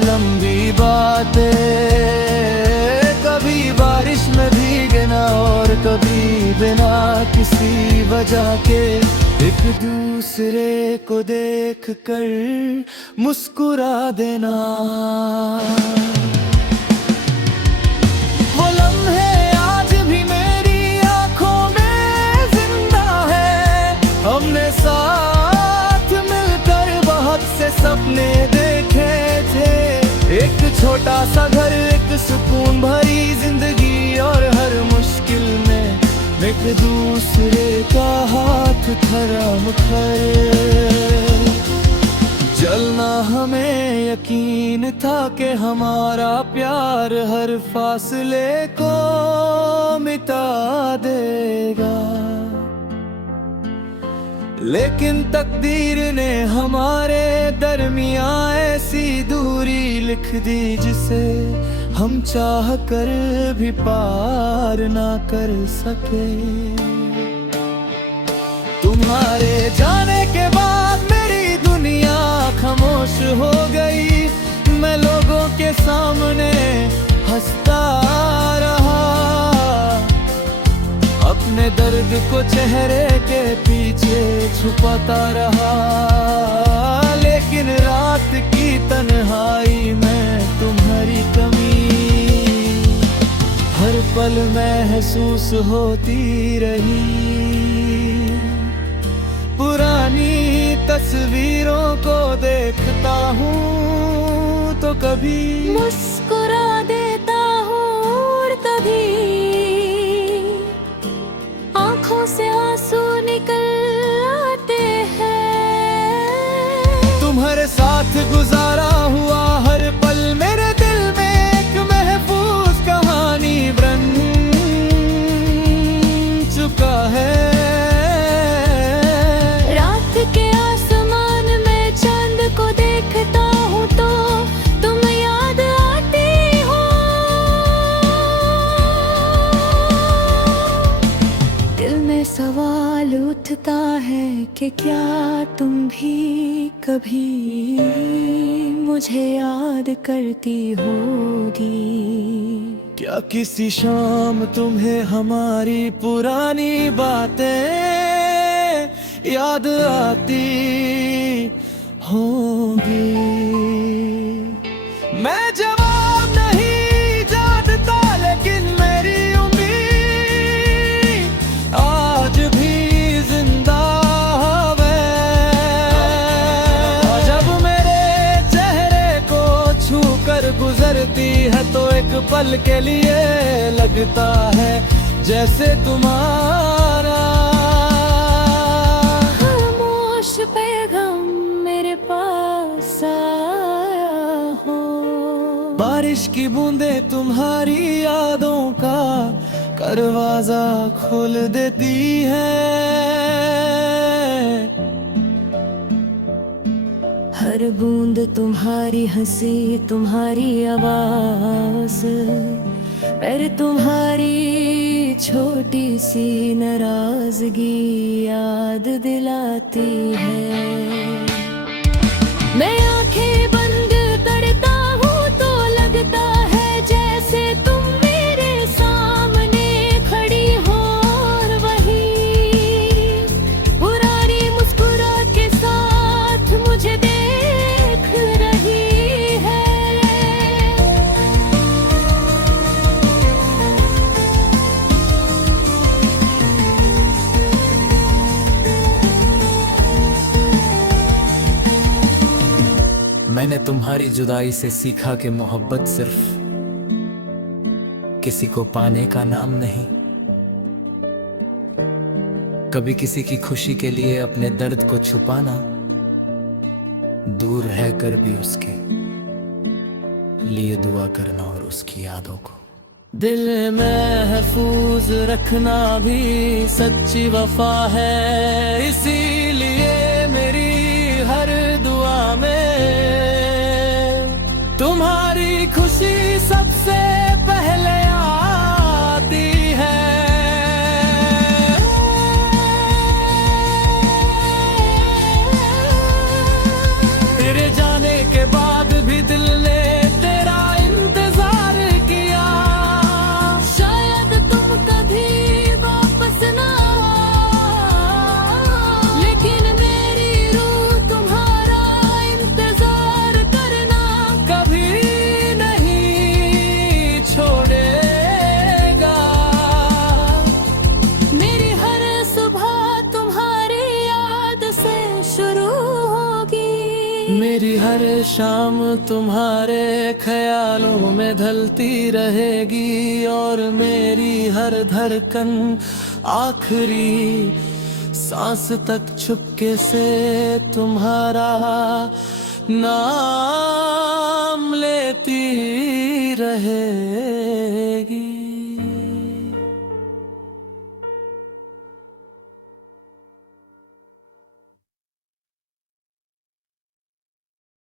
लंबी बातें, कभी बारिश में भीगना और कभी बिना किसी वजह के एक दूसरे को देख कर मुस्कुरा देना। वो लम्हे आज भी मेरी आंखों में जिंदा है। हमने साथ मिलकर बहुत से सपने देखे थे, एक छोटा सा घर, एक सुकून भरी जिंदगी, और हर मुश्किल में एक दूसरे का हाथ थाम कर चलना। हमें यकीन था कि हमारा प्यार हर फासले को मिटा देगा, लेकिन तकदीर ने हमारे दरमियां ऐसी दूरी लिख दी जिसे हम चाह कर भी पार ना कर सके। तुम्हारे जाने के बाद मेरी दुनिया खामोश हो गई, मैं लोगों के सामने हंसता रहा, अपने दर्द को चेहरे के पीछे छुपाता रहा, लेकिन रात की तन्हाई में तुम्हारी कमी हर पल महसूस होती रही। पुरानी तस्वीरों को देखता हूँ तो कभी मुस्कुरा देता हूँ और कभी आंखों से आंसू निकल आते हैं। तुम्हारे साथ गुजारा हुआ हर पल मेरे दिल में एक महफूज कहानी बन चुका है। रात के आसमान में चांद को देखता हूँ तो तुम याद आती हो। दिल में सवाल उठता है कि क्या तुम भी कभी मुझे याद करती होगी। क्या किसी शाम तुम्हें हमारी पुरानी बातें याद आती होंगी? मैं जवाब नहीं जानता, लेकिन मेरी उम्मीद आज भी जिंदा है। जब मेरे चेहरे को छू कर गुजरती है तो एक पल के लिए लगता है जैसे तुम्हारा खामोश पैगाम मेरे पास आया हो। बारिश की बूंदें तुम्हारी यादों का दरवाजा खोल देती है। हर बूंद तुम्हारी हंसी, तुम्हारी आवाज, पर तुम्हारी छोटी सी नाराजगी याद दिलाती है। मैं आंखें बंद करता हूँ तो लगता है जैसे तुम मेरे सामने खड़ी हो, और वही पुरानी मुस्कुराहट के साथ मुझे देख रही है। मैंने तुम्हारी जुदाई से सीखा कि मोहब्बत सिर्फ किसी को पाने का नाम नहीं, कभी किसी की खुशी के लिए अपने दर्द को छुपाना, दूर रहकर भी उसके लिए दुआ करना और उसकी यादों को दिल में महफूज रखना भी सच्ची वफा है। इसीलिए मेरी हर दुआ में तुम्हारी खुशी सबसे पहले आती है। तेरे जाने के बाद भी दिल ने शाम तुम्हारे ख्यालों में ढलती रहेगी और मेरी हर धड़कन आखिरी सांस तक चुपके से तुम्हारा नाम लेती रहेगी।